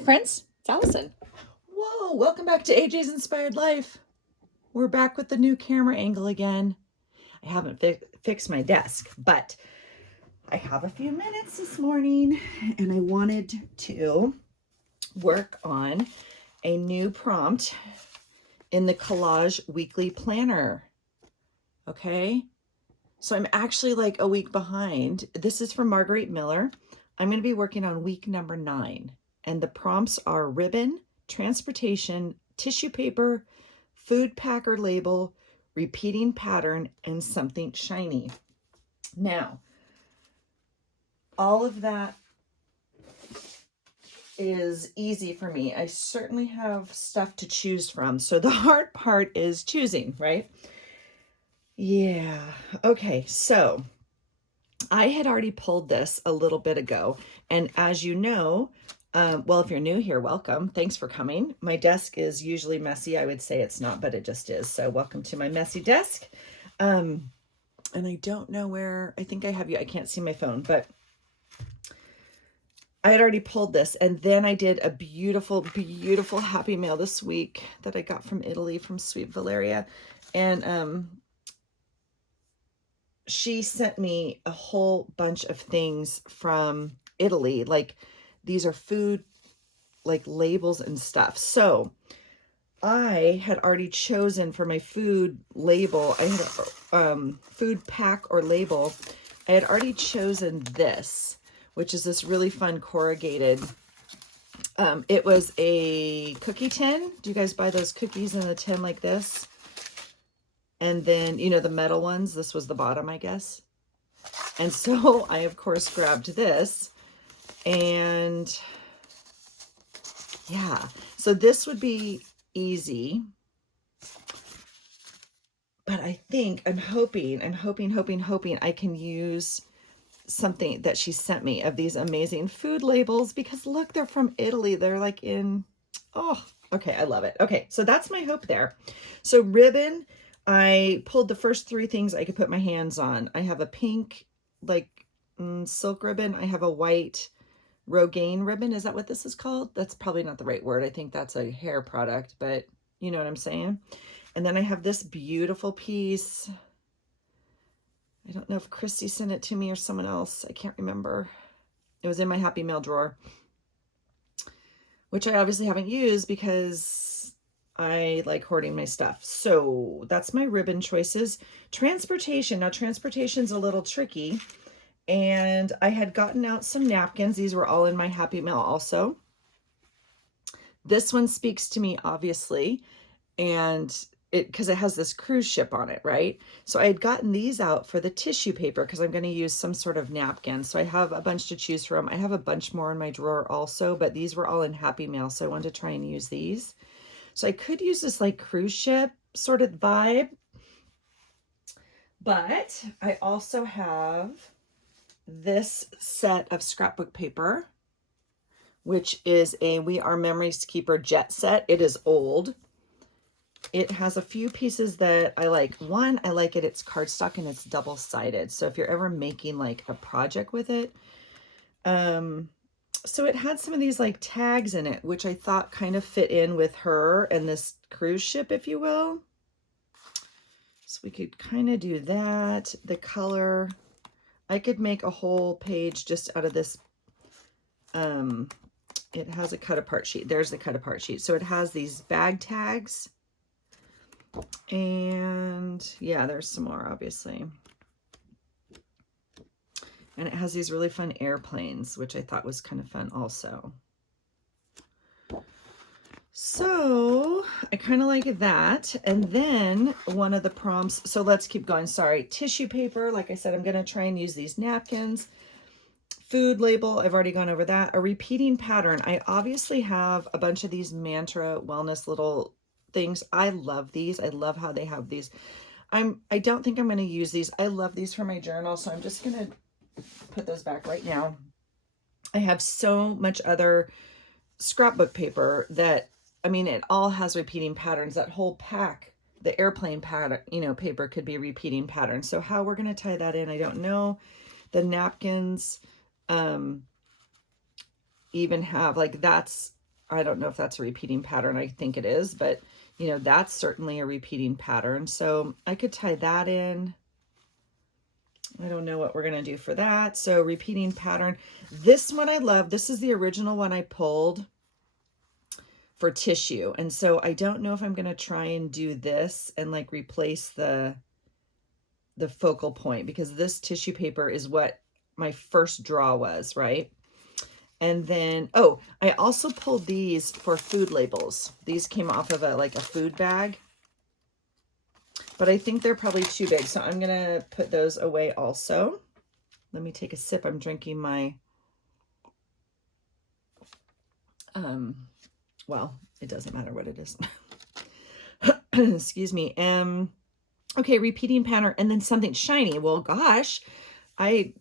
Hi friends, it's Allison. Whoa, welcome back to AJ's Inspired Life. We're back with the new camera angle again. I haven't fixed my desk, but I have a few minutes this morning and I wanted to work on a new prompt in the Collage weekly planner. Okay, so I'm actually like a week behind. This is from Margarete Miller. I'm going to be working on week number 9. And the prompts are ribbon, transportation, tissue paper, food packer label, repeating pattern, and something shiny. Now, all of that is easy for me. I certainly have stuff to choose from. So the hard part is choosing, right? Yeah. Okay. So I had already pulled this a little bit ago. And as you know, well, if you're new here, welcome. Thanks for coming. My desk is usually messy. I would say it's not, but it just is. So welcome to my messy desk. And I don't know where, I think I have you. I can't see my phone, but I had already pulled this. And then I did a beautiful, beautiful happy mail this week that I got from Italy from Sweet Valeria. And she sent me a whole bunch of things from Italy. Like these are food, like labels and stuff. So I had already chosen for my food label. I had a food pack or label. I had already chosen this, which is this really fun corrugated. It was a cookie tin. Do you guys buy those cookies in a tin like this? And then, you know, the metal ones, this was the bottom, I guess. And so I, of course, grabbed this. And yeah, so this would be easy. But I think, I'm hoping I can use something that she sent me of these amazing food labels, because look, they're from Italy. They're like in, oh, okay, I love it. Okay, so that's my hope there. So ribbon, I pulled the first 3 things I could put my hands on. I have a pink, like silk ribbon. I have a white Rogaine ribbon. Is that what this is called? That's probably not the right word. I think that's a hair product, but you know what I'm saying? And then I have this beautiful piece. I don't know if Christy sent it to me or someone else. I can't remember. It was in my Happy Mail drawer, which I obviously haven't used because I like hoarding my stuff. So that's my ribbon choices. Transportation. Now, transportation's a little tricky. And I had gotten out some napkins. These were all in my Happy Mail also. This one speaks to me, obviously, and because it has this cruise ship on it, right? So I had gotten these out for the tissue paper because I'm going to use some sort of napkin. So I have a bunch to choose from. I have a bunch more in my drawer also, but these were all in Happy Mail, so I wanted to try and use these. So I could use this like cruise ship sort of vibe, but I also have this set of scrapbook paper, which is a We Are Memories Keeper jet set. It is old. It has a few pieces that I like. One, I like it. It's cardstock and it's double-sided. So if you're ever making like a project with it, so it had some of these like tags in it, which I thought kind of fit in with her and this cruise ship, if you will. So we could kind of do that. The color, I could make a whole page just out of this. It has a cut apart sheet. There's the cut apart sheet. So it has these bag tags. And yeah, there's some more, obviously. And it has these really fun airplanes, which I thought was kind of fun also. So I kind of like that. And then one of the prompts, so let's keep going. Sorry, tissue paper. Like I said, I'm going to try and use these napkins. Food label, I've already gone over that. A repeating pattern. I obviously have a bunch of these mantra wellness little things. I love these. I love how they have these. I don't think I'm going to use these. I love these for my journal, so I'm just going to put those back right now. I have so much other scrapbook paper that, I mean, it all has repeating patterns. That whole pack, the airplane pattern, you know, paper could be repeating patterns. So how we're going to tie that in, I don't know. The napkins even have, like, that's I don't know if that's a repeating pattern. I think it is, but you know, that's certainly a repeating pattern. So I could tie that in. I don't know what we're going to do for that. So repeating pattern. This one I love. This is the original one I pulled for tissue. And so I don't know if I'm going to try and do this and like replace the focal point, because this tissue paper is what my first draw was, right? And then, oh, I also pulled these for food labels. These came off of like a food bag, but I think they're probably too big. So I'm going to put those away also. Let me take a sip. I'm drinking my, well, it doesn't matter what it is. Excuse me. Okay, repeating pattern and then something shiny. Well, gosh, I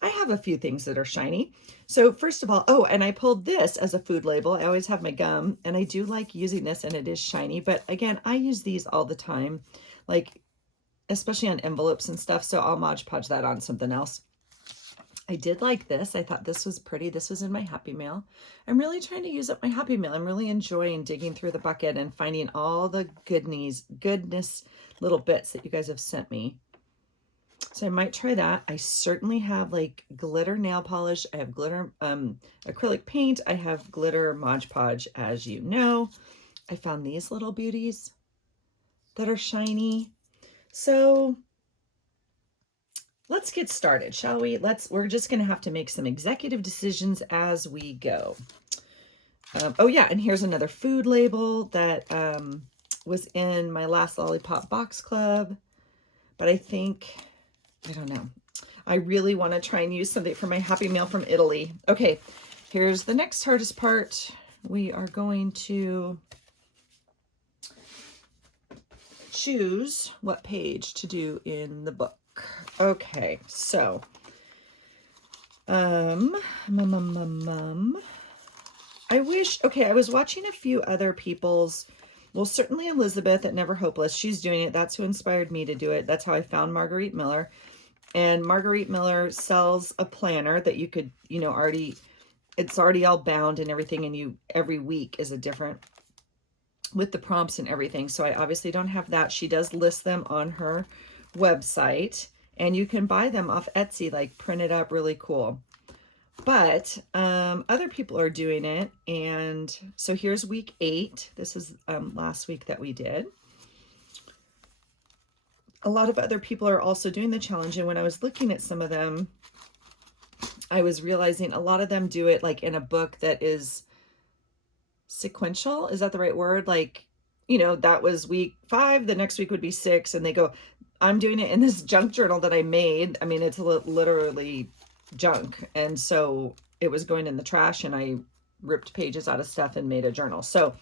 have a few things that are shiny. So first of all, oh, and I pulled this as a food label. I always have my gum, and I do like using this, and it is shiny. But again, I use these all the time, like especially on envelopes and stuff. So I'll Mod Podge that on something else. I did like this. I thought this was pretty. This was in my Happy Mail. I'm really trying to use up my Happy Mail. I'm really enjoying digging through the bucket and finding all the goodness little bits that you guys have sent me. So I might try that. I certainly have like glitter nail polish. I have glitter acrylic paint. I have glitter Mod Podge, as you know. I found these little beauties that are shiny. So let's get started, shall we? We're just going to have to make some executive decisions as we go. Oh yeah, and here's another food label that was in my last Lollipop Box Club, but I don't know. I really want to try and use something for my Happy Mail from Italy. Okay, here's the next hardest part. We are going to choose what page to do in the book. Okay, so I wish, okay, I was watching a few other people's, well, certainly Elizabeth at Never Hopeless. She's doing it. That's who inspired me to do it. That's how I found Margarete Miller. And Margarete Miller sells a planner that you could, you know, it's already all bound and everything, and every week is a different, with the prompts and everything. So I obviously don't have that. She does list them on her website, and you can buy them off Etsy, like printed up, really cool. But other people are doing it, and so here's week 8. This is last week that we did. A lot of other people are also doing the challenge, and when I was looking at some of them, I was realizing a lot of them do it like in a book that is sequential. Is that the right word? Like, you know, that was week 5, the next week would be 6, and they go, I'm doing it in this junk journal that I made. I mean, it's literally junk, and so it was going in the trash, and I ripped pages out of stuff and made a journal. So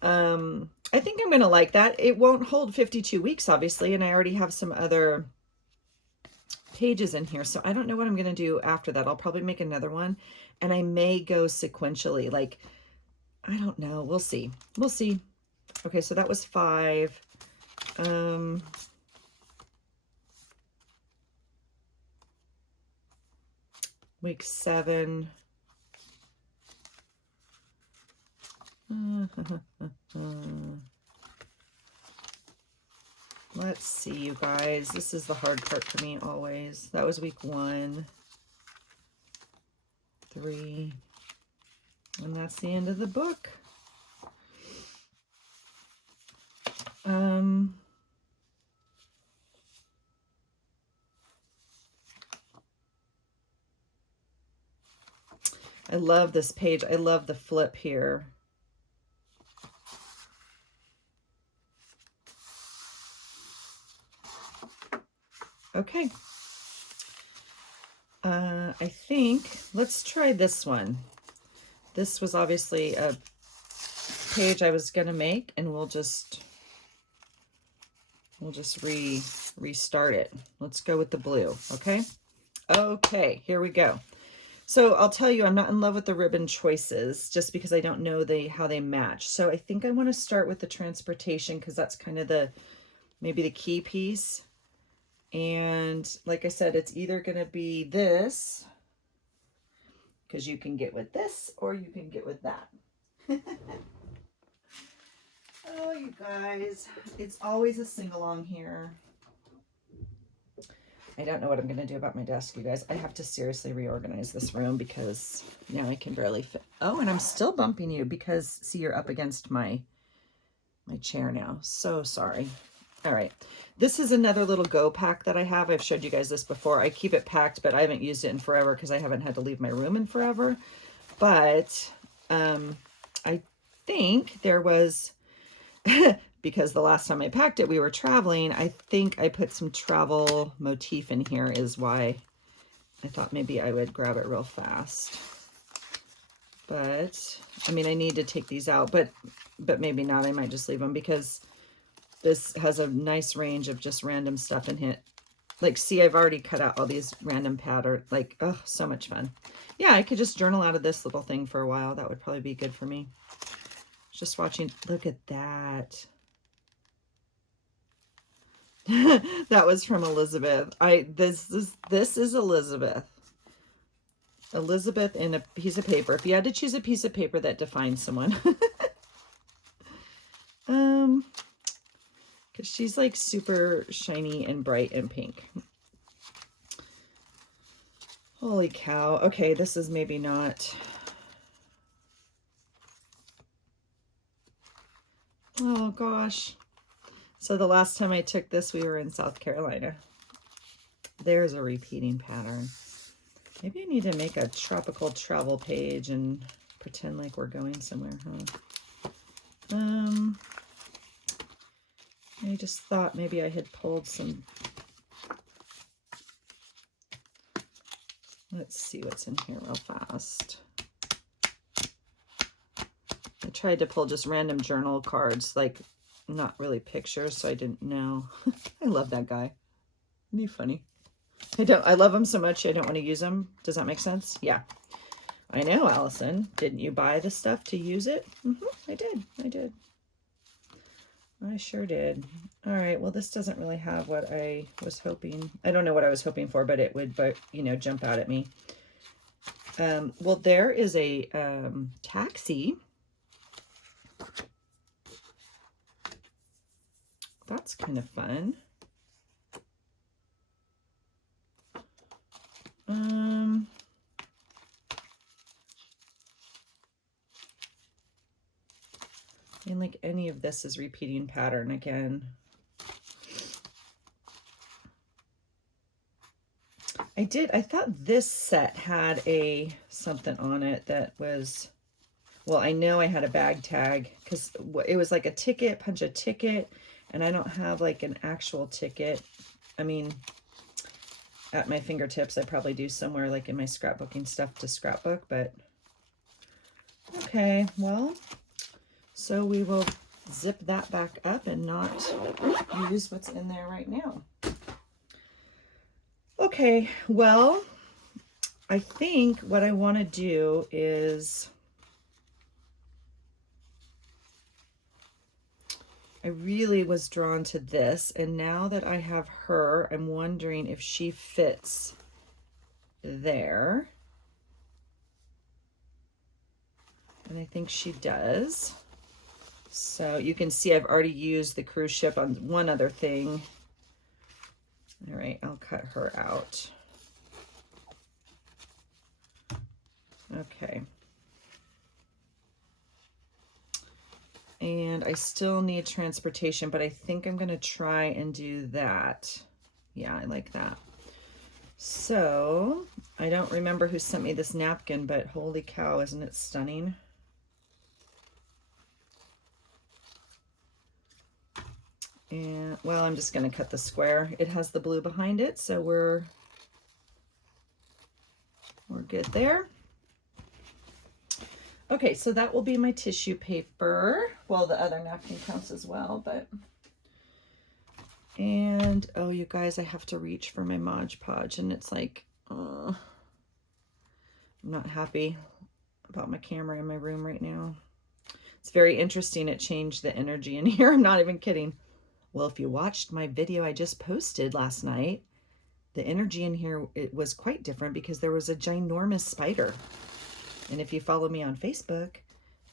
I think I'm going to like that. It won't hold 52 weeks, obviously, and I already have some other pages in here, so I don't know what I'm going to do after that. I'll probably make another one, and I may go sequentially, like, I don't know. We'll see. We'll see. Okay, so that was 5. Week 7. Let's see, you guys. This is the hard part for me always. That was week 1. 3. And that's the end of the book. I love this page. I love the flip here. Okay. I think let's try this one. This was obviously a page I was going to make, and we'll just restart it. Let's go with the blue. Okay. Okay, here we go. So I'll tell you, I'm not in love with the ribbon choices just because I don't know how they match. So I think I want to start with the transportation, because that's kind of maybe the key piece. And like I said, it's either going to be this, because you can get with this or you can get with that. Oh, you guys, it's always a sing-along here. I don't know what I'm going to do about my desk, you guys. I have to seriously reorganize this room because now I can barely fit. Oh, and I'm still bumping you because, see, you're up against my chair now. So sorry. All right. This is another little go pack that I have. I've showed you guys this before. I keep it packed, but I haven't used it in forever because I haven't had to leave my room in forever. But I think there was... because the last time I packed it, we were traveling. I think I put some travel motif in here is why I thought maybe I would grab it real fast. But, I mean, I need to take these out, but maybe not. I might just leave them because this has a nice range of just random stuff in it. Like, see, I've already cut out all these random pattern. Like, oh, so much fun. Yeah, I could just journal out of this little thing for a while. That would probably be good for me. Just watching. Look at that. That was from Elizabeth. This is Elizabeth. Elizabeth in a piece of paper. If you had to choose a piece of paper that defines someone. Because she's like super shiny and bright and pink. Holy cow. Okay, this is maybe not. Oh gosh. So the last time I took this, we were in South Carolina. There's a repeating pattern. Maybe I need to make a tropical travel page and pretend like we're going somewhere, huh? I just thought maybe I had pulled some. Let's see what's in here real fast. I tried to pull just random journal cards, like not really pictures, so I didn't know. I love that guy. Isn't he funny? I love him so much I don't want to use him. Does that make sense? Yeah. I know, Allison. Didn't you buy the stuff to use it? I did. I sure did. All right, well, this doesn't really have what I was hoping. I don't know what I was hoping for, but it would, jump out at me. Well, there is a taxi. That's kind of fun. And like any of this is repeating pattern again. I thought this set had something on it that was, well, I know I had a bag tag because it was like a ticket, punch a ticket, and I don't have like an actual ticket. I mean, at my fingertips, I probably do somewhere like in my scrapbooking stuff to scrapbook, but okay, well, so we will zip that back up and not use what's in there right now. Okay, well, I think what I want to do is I really was drawn to this, and now that I have her, I'm wondering if she fits there. And I think she does. So you can see I've already used the cruise ship on one other thing. All right, I'll cut her out. Okay. And I still need transportation, but I think I'm going to try and do that. Yeah, I like that. So I don't remember who sent me this napkin, but holy cow, isn't it stunning? And well, I'm just going to cut the square. It has the blue behind it, so we're good there. Okay, so that will be my tissue paper. Well, the other napkin counts as well, but. And oh, you guys, I have to reach for my Mod Podge, and it's like, I'm not happy about my camera in my room right now. It's very interesting. It changed the energy in here. I'm not even kidding. Well, if you watched my video I just posted last night, the energy in here, it was quite different because there was a ginormous spider. And if you follow me on Facebook,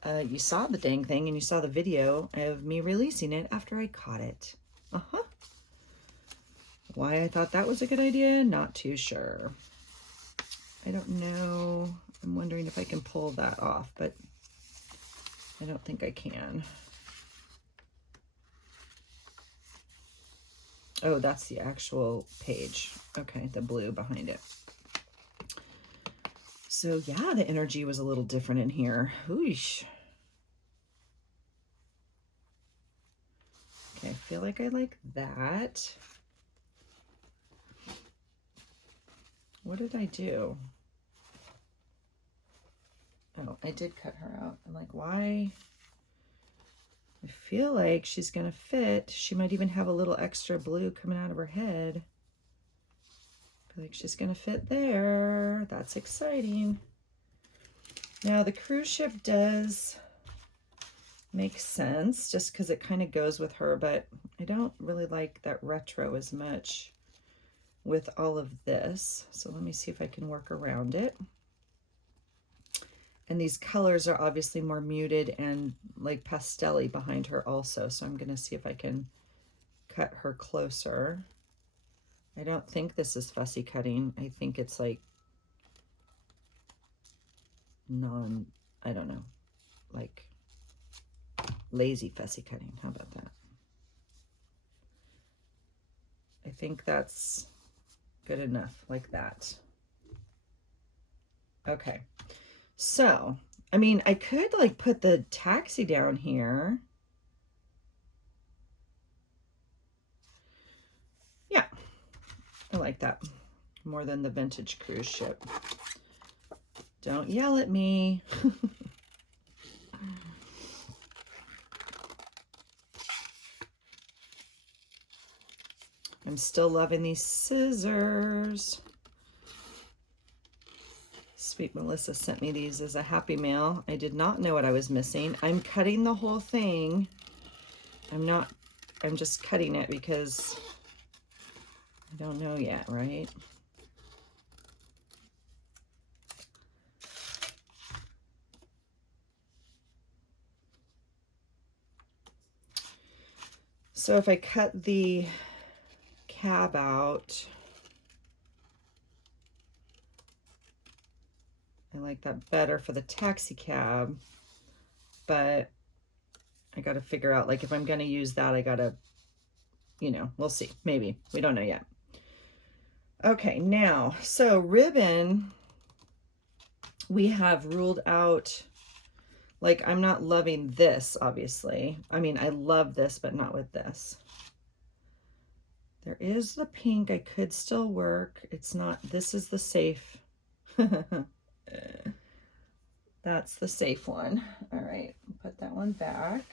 you saw the dang thing and you saw the video of me releasing it after I caught it. Why I thought that was a good idea, not too sure. I don't know. I'm wondering if I can pull that off, but I don't think I can. Oh, that's the actual page. Okay, the blue behind it. So yeah, the energy was a little different in here. Oosh. Okay, I feel like I like that. What did I do? Oh, I did cut her out. I'm like, why? I feel like she's gonna fit. She might even have a little extra blue coming out of her head. I feel like she's gonna fit there. That's exciting. Now the cruise ship does make sense just because it kind of goes with her, but I don't really like that retro as much with all of this. So let me see if I can work around it. And these colors are obviously more muted and like pastel-y behind her also. So I'm gonna see if I can cut her closer. I don't think this is fussy cutting. I think it's like I don't know, like lazy fussy cutting. How about that? I think that's good enough, like that. Okay, so I mean, I could like put the taxi down here. Yeah, I like that more than the vintage cruise ship. Don't yell at me. I'm still loving these scissors. Sweet Melissa sent me these as a happy mail. I did not know what I was missing. I'm cutting the whole thing. I'm just cutting it because I don't know yet, right? So if I cut the cab out, I like that better for the taxi cab, but I got to figure out, like, if I'm going to use that, I got to, you know, we'll see. Maybe. We don't know yet. Okay, now, so ribbon, we have ruled out, like, I'm not loving this, obviously. I mean, I love this, but not with this. There is the pink. I could still work. It's not, this is the safe. That's the safe one. All right, put that one back.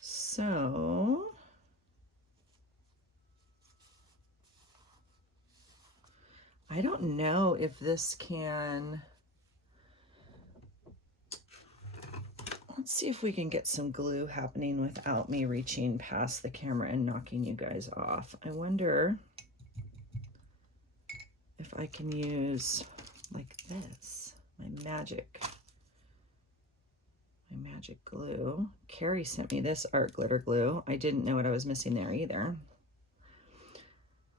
So I don't know if this can, let's see if we can get some glue happening without me reaching past the camera and knocking you guys off. I wonder if I can use like this, my magic glue. Kari sent me this art glitter glue. I didn't know what I was missing there either.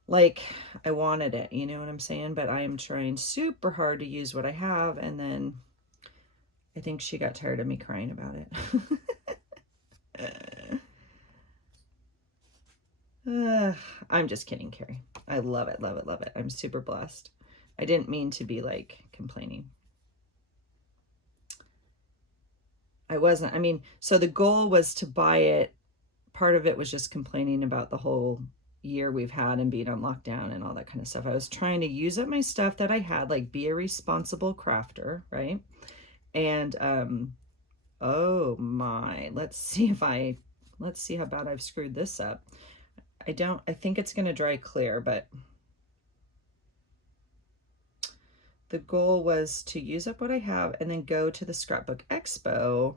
Like, I wanted it, you know what I'm saying? But I am trying super hard to use what I have, and then I think she got tired of me crying about it. I'm just kidding, Kari. I love it, love it, love it. I'm super blessed. I didn't mean to be like complaining. I wasn't. I mean, so the goal was to buy it. Part of it was just complaining about the whole year we've had and being on lockdown and all that kind of stuff. I was trying to use up my stuff that I had, like be a responsible crafter, right? And oh my, let's see how bad I've screwed this up. I think it's going to dry clear, but the goal was to use up what I have and then go to the Scrapbook Expo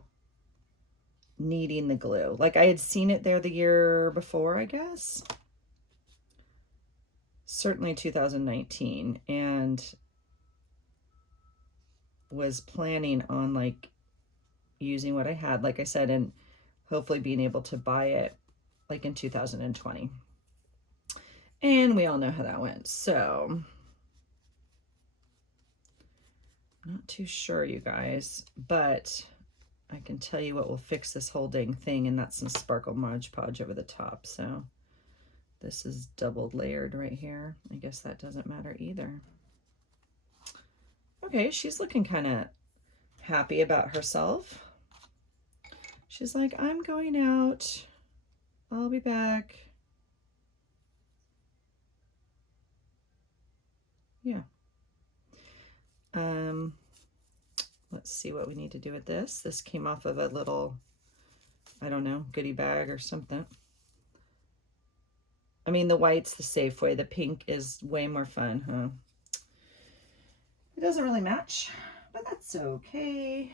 needing the glue. Like I had seen it there the year before, I guess. Certainly 2019. And was planning on like using what I had, like I said, and hopefully being able to buy it like in 2020. And we all know how that went. So not too sure, you guys, but I can tell you what will fix this whole dang thing, and that's some sparkle Mod Podge over the top. So this is double layered right here. I guess that doesn't matter either. Okay, she's looking kind of happy about herself. She's like, I'm going out. I'll be back. Yeah. Let's see what we need to do with this. This came off of a little, I don't know, goodie bag or something. I mean, the white's the safe way. The pink is way more fun, huh? It doesn't really match, but that's okay.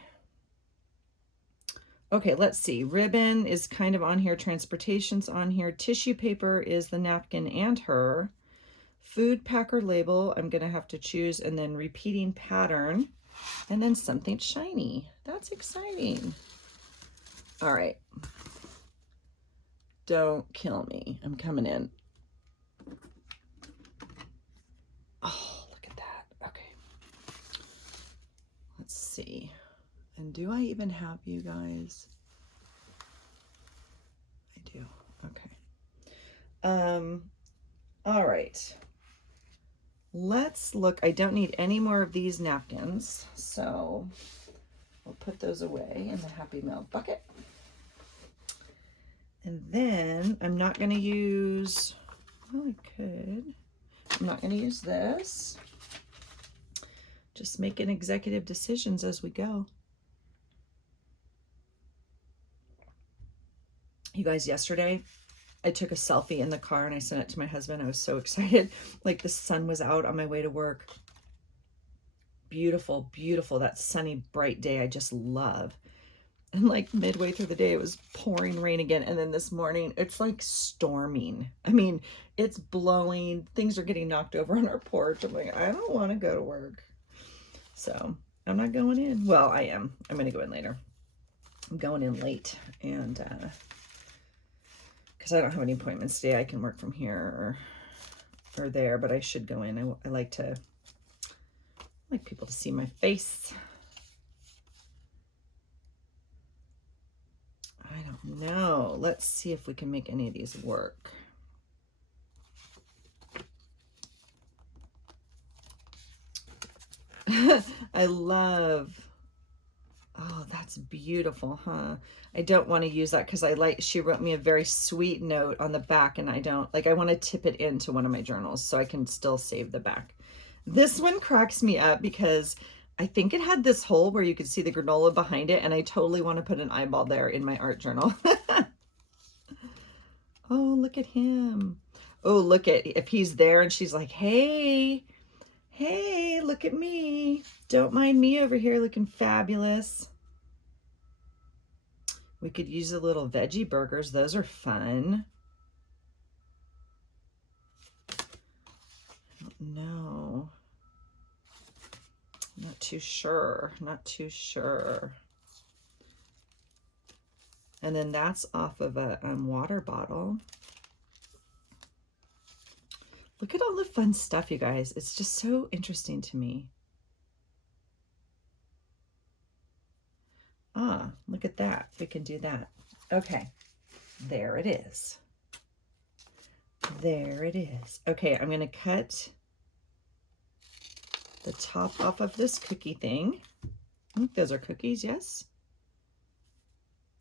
Okay, let's see. Ribbon is kind of on here. Transportation's on here. Tissue paper is the napkin and her. Food packer label, I'm going to have to choose, and then repeating pattern, and then something shiny. That's exciting. All right. Don't kill me. I'm coming in. Oh, look at that. Okay. Let's see. And do I even have you guys? I do. Okay. All right. Let's look. I don't need any more of these napkins, so we'll put those away in the Happy Mail bucket. And then I'm not going to use, well, I could. I'm not going to use this. Just making executive decisions as we go. You guys, yesterday I took a selfie in the car and I sent it to my husband. I was so excited. Like the sun was out on my way to work. Beautiful, beautiful. That sunny, bright day I just love. And like midway through the day, it was pouring rain again. And then this morning, it's like storming. I mean, it's blowing. Things are getting knocked over on our porch. I'm like, I don't want to go to work. So I'm not going in. Well, I am. I'm going to go in later. I'm going in late. And because I don't have any appointments today, I can work from here or there. But I should go in. I like people to see my face. I don't know. Let's see if we can make any of these work. I love, oh, that's beautiful, huh? I don't want to use that because she wrote me a very sweet note on the back, and I want to tip it into one of my journals so I can still save the back. This one cracks me up because I think it had this hole where you could see the granola behind it, and I totally want to put an eyeball there in my art journal. Oh, look at him. Oh, look at, if he's there and she's like, hey, look at me. Don't mind me over here looking fabulous. We could use the little veggie burgers. Those are fun. I don't know. Not too sure. Not too sure. And then that's off of a water bottle. Look at all the fun stuff, you guys. It's just so interesting to me. Ah, look at that. We can do that. Okay, there it is. There it is. Okay, I'm going to cut the top off of this cookie thing. I think those are cookies, yes?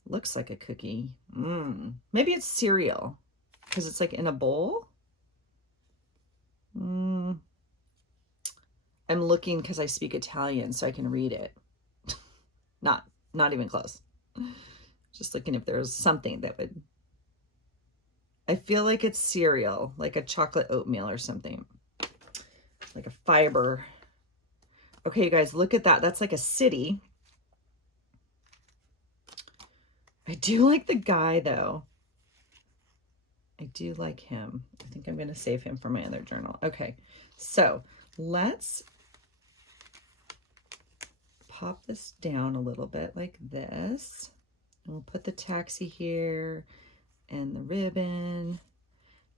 Looks like a cookie. Maybe it's cereal because it's like in a bowl. I'm looking because I speak Italian so I can read it. Not even close. Just looking if there's something that would, I feel like it's cereal, like a chocolate oatmeal or something, like a fiber. Okay, you guys, look at that. That's like a city. I do like the guy though. I do like him. I think I'm going to save him for my other journal. Okay, so let's pop this down a little bit like this. And we'll put the taxi here and the ribbon.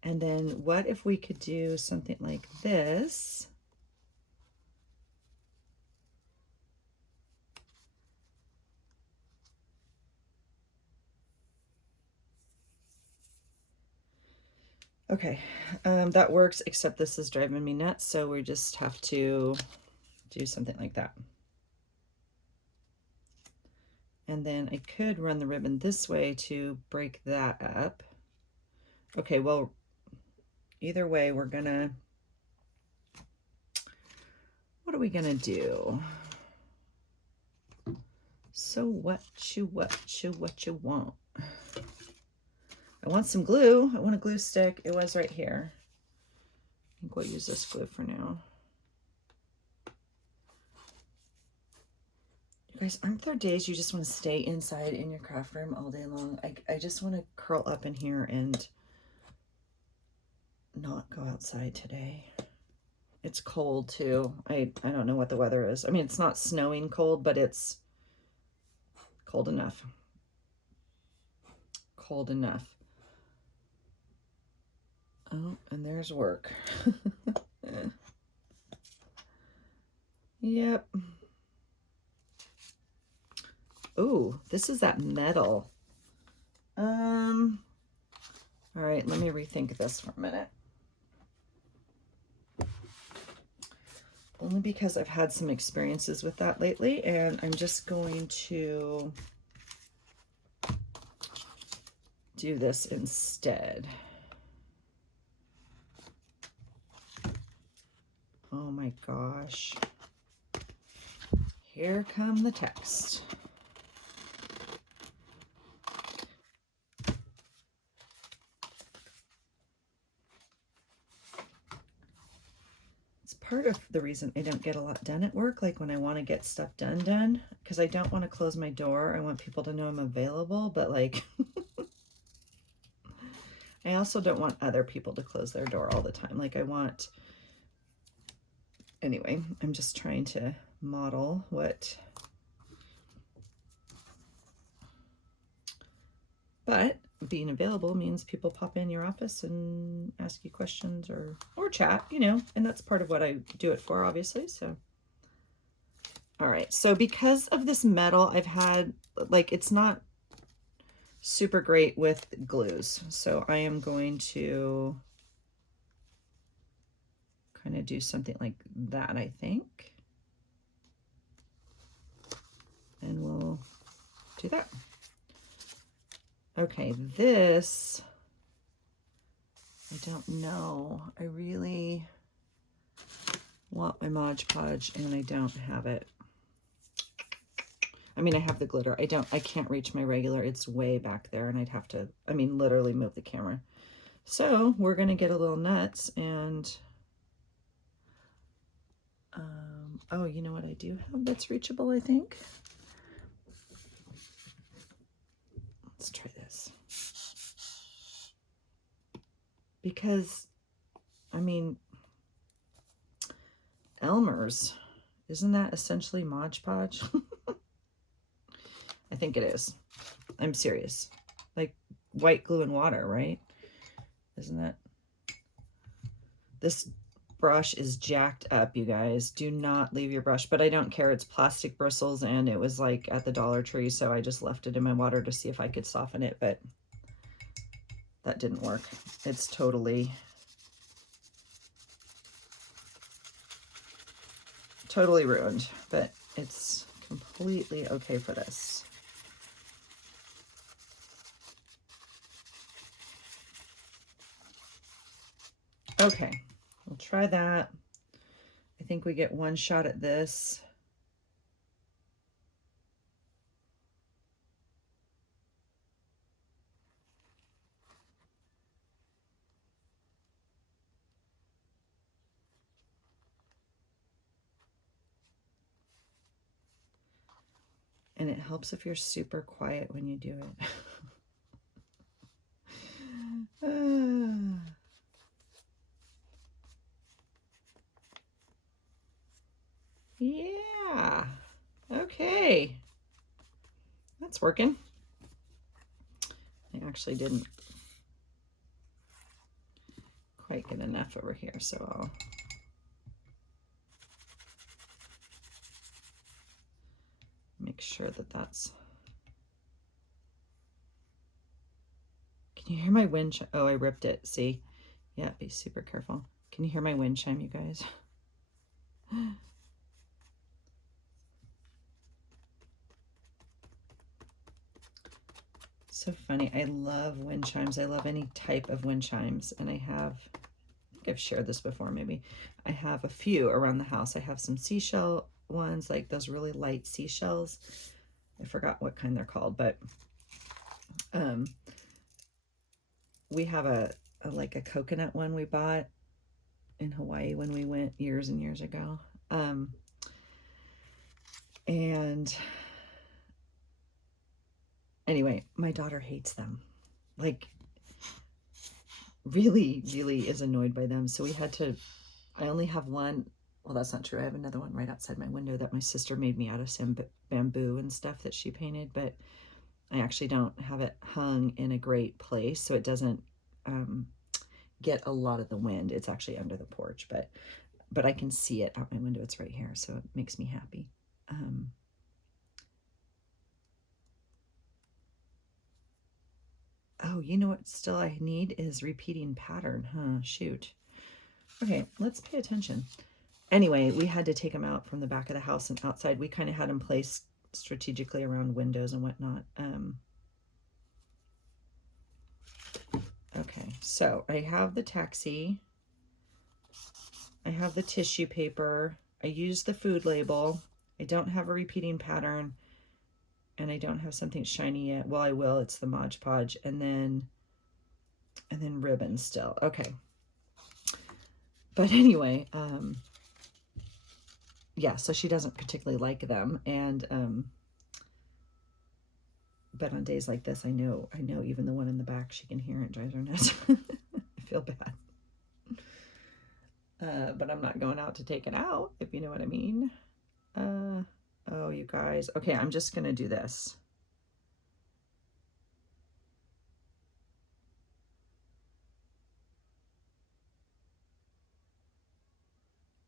And then what if we could do something like this? Okay, that works, except this is driving me nuts, so we just have to do something like that. And then I could run the ribbon this way to break that up. Okay, well, either way, we're gonna, what are we gonna do? So what you want? I want some glue. I want a glue stick. It was right here. I think we'll use this glue for now. You guys, aren't there days you just want to stay inside in your craft room all day long? I just want to curl up in here and not go outside today. It's cold too. I don't know what the weather is. I mean, it's not snowing cold, but it's cold enough. Cold enough. Oh, and there's work. Yep. Ooh, this is that metal. All right, let me rethink this for a minute. Only because I've had some experiences with that lately, and I'm just going to do this instead. Oh my gosh. Here come the text. It's part of the reason I don't get a lot done at work, like when I want to get stuff done, because I don't want to close my door. I want people to know I'm available, but like, I also don't want other people to close their door all the time. Like I want, anyway, I'm just trying to model what, but being available means people pop in your office and ask you questions or chat, you know, and that's part of what I do it for, obviously. So, all right. So because of this metal, I've had, like, it's not super great with glues. So I am going to kind of do something like that, I think. And we'll do that. Okay, this, I don't know. I really want my Mod Podge and I don't have it. I mean, I have the glitter. I can't reach my regular. It's way back there and I'd have to, I mean, literally move the camera. So we're going to get a little nuts and, oh, you know what I do have that's reachable, I think? Let's try this. Because, I mean, Elmer's, isn't that essentially Mod Podge? I think it is. I'm serious. Like white glue and water, right? Isn't that? This brush is jacked up, you guys. Do not leave your brush, but I don't care. It's plastic bristles and it was like at the Dollar Tree, so I just left it in my water to see if I could soften it, but that didn't work. It's totally ruined, but it's completely okay for this. Okay, we'll try that. I think we get one shot at this. And it helps if you're super quiet when you do it. Yeah. Okay. Okay. That's working. I actually didn't quite get enough over here, so I'll make sure that that's... Can you hear my wind chime? Oh, I ripped it. See? Yeah, be super careful. Can you hear my wind chime, you guys? So funny. I love wind chimes. I love any type of wind chimes. And I think I've shared this before maybe. I have a few around the house. I have some seashell ones, like those really light seashells. I forgot what kind they're called, but we have a like a coconut one we bought in Hawaii when we went years and years ago. And anyway, my daughter hates them. Like, really, really is annoyed by them. So we had to, I only have one. Well, that's not true. I have another one right outside my window that my sister made me out of some bamboo and stuff that she painted, but I actually don't have it hung in a great place, so it doesn't get a lot of the wind. It's actually under the porch, but I can see it out my window. It's right here, so it makes me happy. Oh, you know what still I need is repeating pattern, huh? Shoot. Okay, let's pay attention. Anyway, we had to take them out from the back of the house and outside. We kind of had them placed strategically around windows and whatnot. Okay, so I have the taxi. I have the tissue paper. I used the food label. I don't have a repeating pattern. And I don't have something shiny yet. Well, I will. It's the Mod Podge. And then ribbon still. Okay. But anyway, yeah, so she doesn't particularly like them. And but on days like this, I know even the one in the back, she can hear it, drives her nuts. I feel bad. But I'm not going out to take it out, if you know what I mean. Oh, you guys. Okay, I'm just going to do this.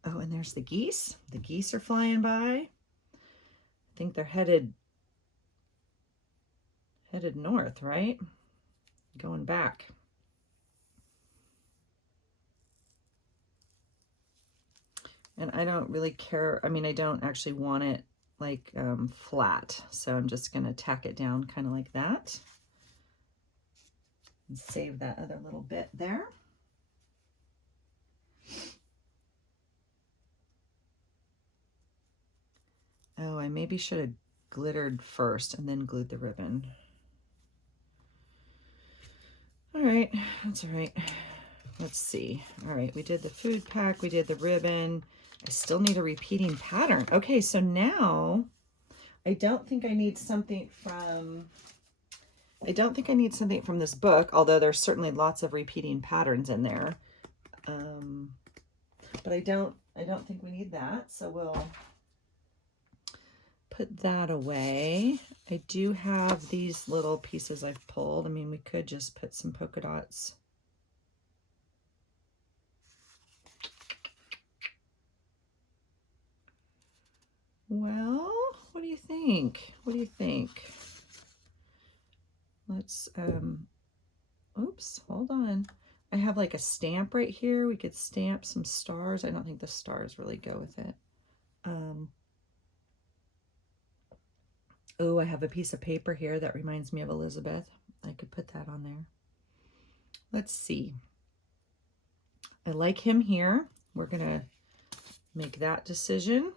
Oh, and there's the geese. The geese are flying by. I think they're headed north, right? Going back. And I don't really care. I mean, I don't actually want it like flat. So I'm just going to tack it down kind of like that. And save that other little bit there. Oh, I maybe should have glittered first and then glued the ribbon. All right, that's all right. Let's see. All right, we did the food pack, we did the ribbon. I still need a repeating pattern. Okay, so now I don't think I need something from this book, although there's certainly lots of repeating patterns in there. But I don't think we need that, so we'll put that away. I do have these little pieces I've pulled. I mean, we could just put some polka dots. Well, what do you think? What do you think? Let's, oops, hold on. I have like a stamp right here. We could stamp some stars. I don't think the stars really go with it. Oh, I have a piece of paper here that reminds me of Elizabeth. I could put that on there. Let's see. I like him here. We're gonna make that decision.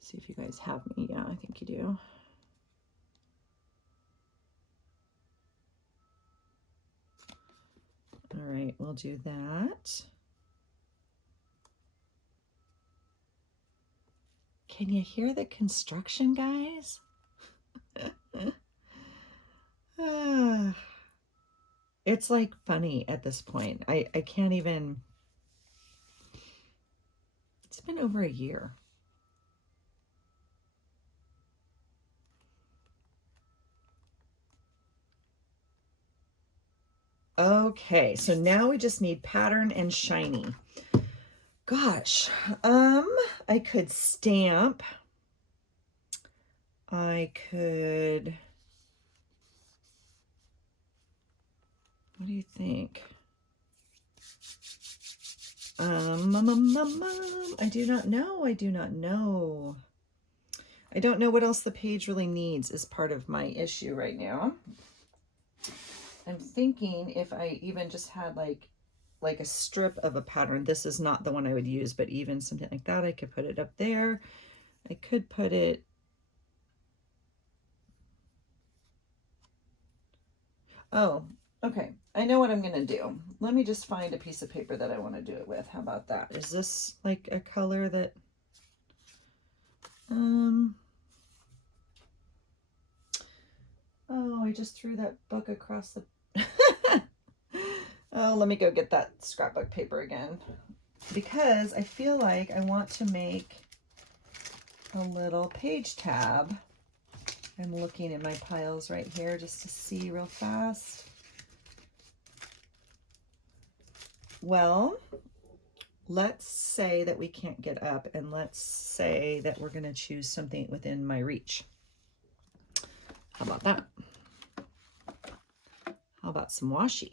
See if you guys have me. Yeah, I think you do. All right, we'll do that. Can you hear the construction, guys? It's like funny at this point. I can't even. It's been over a year. Okay, so now we just need pattern and shiny. Gosh, I could stamp. I could, what do you think? I do not know. I do not know. I don't know what else the page really needs is part of my issue right now. I'm thinking if I even just had like a strip of a pattern, this is not the one I would use, but even something like that, I could put it up there. I could put it, oh, okay. I know what I'm gonna do. Let me just find a piece of paper that I want to do it with. How about that? Is this like a color that, oh, I just threw that book across the, oh, let me go get that scrapbook paper again, because I feel like I want to make a little page tab. I'm looking in my piles right here just to see real fast. Well, let's say that we can't get up, and let's say that we're going to choose something within my reach. How about that? How about some washi?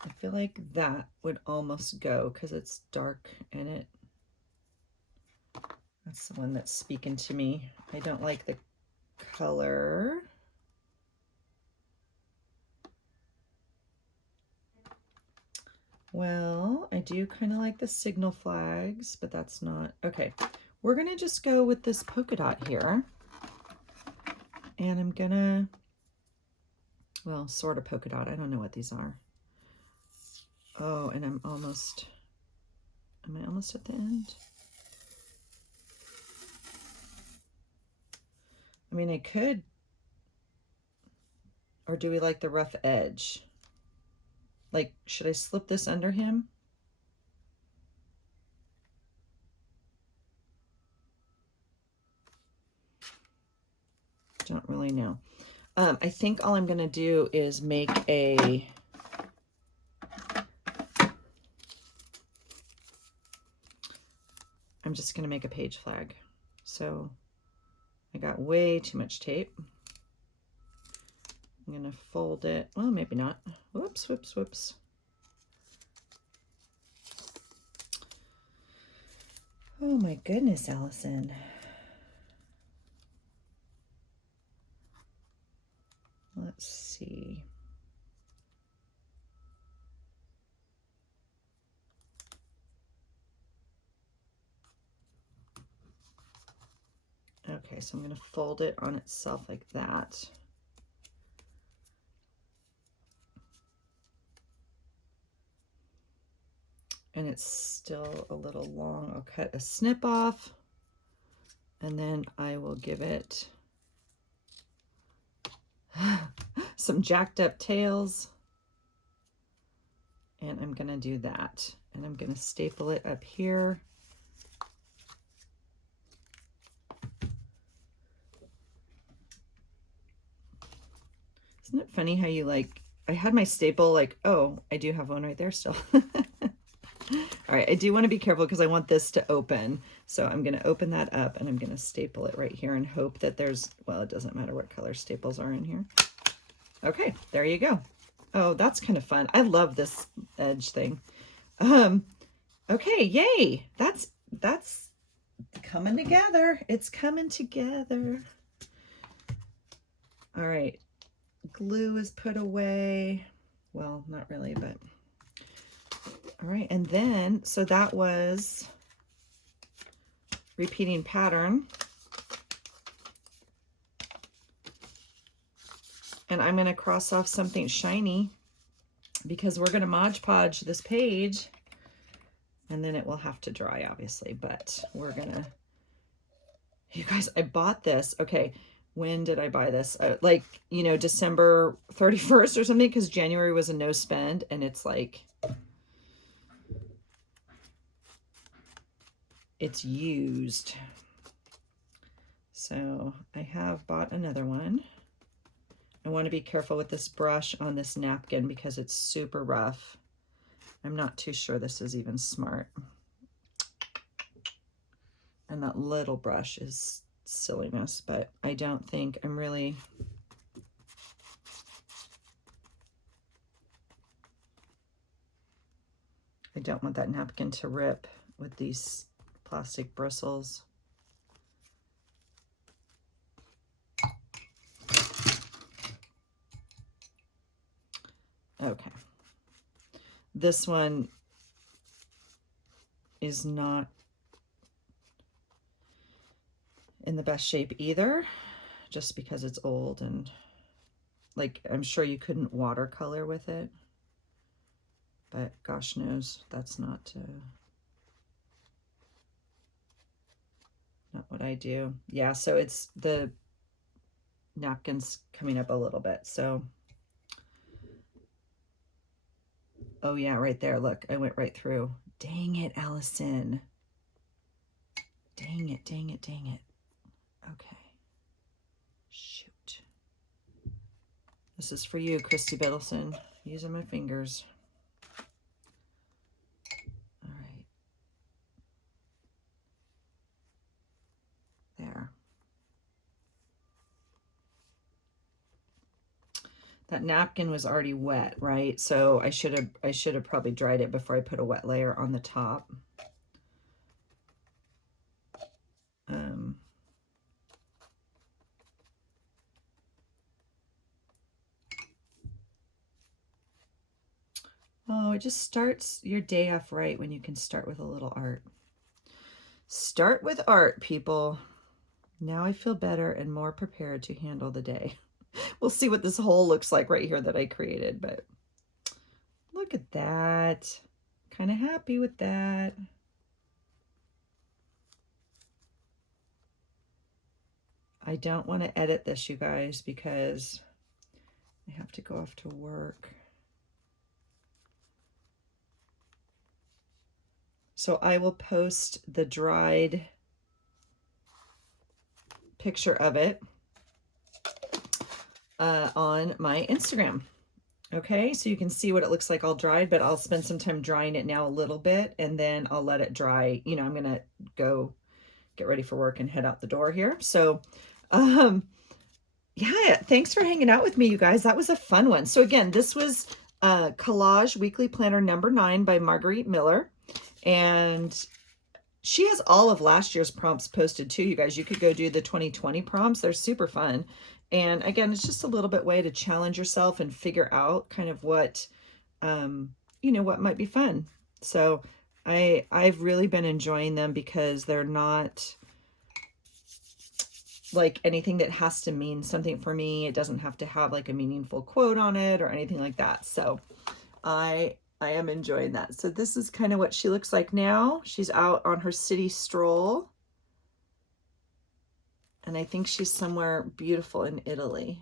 I feel like that would almost go because it's dark in it. That's the one that's speaking to me. I don't like the color. Well, I do kind of like the signal flags, but that's not, okay. We're gonna just go with this polka dot here. And I'm gonna, well, sort of polka dot. I don't know what these are. Oh, and am I almost at the end? I mean, I could, or do we like the rough edge? Like, should I slip this under him? Don't really know. I think all I'm going to do is make a, I'm just going to make a page flag. So I got way too much tape. I'm going to fold it. Well, maybe not. Whoops, whoops, whoops. Oh my goodness, Allison. Let's see. Okay, so I'm going to fold it on itself like that. And it's still a little long. I'll cut a snip off, and then I will give it some jacked up tails. And I'm going to do that. And I'm going to staple it up here. Isn't it funny how you like, I had my staple like, oh, I do have one right there still. All right, I do want to be careful because I want this to open. So I'm going to open that up and I'm going to staple it right here and hope that there's, well, it doesn't matter what color staples are in here. Okay, there you go. Oh, that's kind of fun. I love this edge thing. Okay, yay. That's coming together. It's coming together. All right, glue is put away. Well, not really, but all right. And then, so that was repeating pattern. And I'm going to cross off something shiny because we're going to Mod Podge this page, and then it will have to dry, obviously, but we're going to, you guys, I bought this. Okay. When did I buy this? Like, you know, December 31st or something, because January was a no spend, and it's like, it's used. So I have bought another one. I want to be careful with this brush on this napkin because it's super rough. I'm not too sure this is even smart. And that little brush is silliness, but I don't think I'm really... I don't want that napkin to rip with these plastic bristles. Okay. This one is not in the best shape either, just because it's old and like, I'm sure you couldn't watercolor with it, but gosh knows that's not what I do. Yeah, so it's the napkin's coming up a little bit. So, oh yeah, right there. Look, I went right through. Dang it, Allison. Dang it, dang it, dang it. Okay. Shoot. This is for you, Christy Biddleson. Using my fingers. All right. There. That napkin was already wet, right? So I should have probably dried it before I put a wet layer on the top. Oh, it just starts your day off right when you can start with a little art. Start with art, people. Now I feel better and more prepared to handle the day. We'll see what this hole looks like right here that I created, but look at that. Kind of happy with that. I don't want to edit this, you guys, because I have to go off to work. So I will post the dried picture of it on my Instagram. Okay, so you can see what it looks like all dried, but I'll spend some time drying it now a little bit, and then I'll let it dry. You know, I'm gonna go get ready for work and head out the door here. So, yeah, thanks for hanging out with me, you guys. That was a fun one. So again, this was Collage Weekly Planner number 9 by Margarete Miller. And she has all of last year's prompts posted too, you guys. You could go do the 2020 prompts. They're super fun. And again, it's just a little bit way to challenge yourself and figure out kind of what, you know, what might be fun. So I've really been enjoying them because they're not like anything that has to mean something for me. It doesn't have to have like a meaningful quote on it or anything like that. So I am enjoying that. So this is kind of what she looks like now. She's out on her city stroll. And I think she's somewhere beautiful in Italy.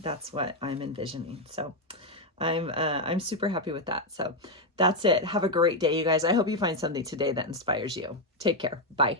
That's what I'm envisioning. So I'm super happy with that. So that's it. Have a great day, you guys. I hope you find something today that inspires you. Take care. Bye.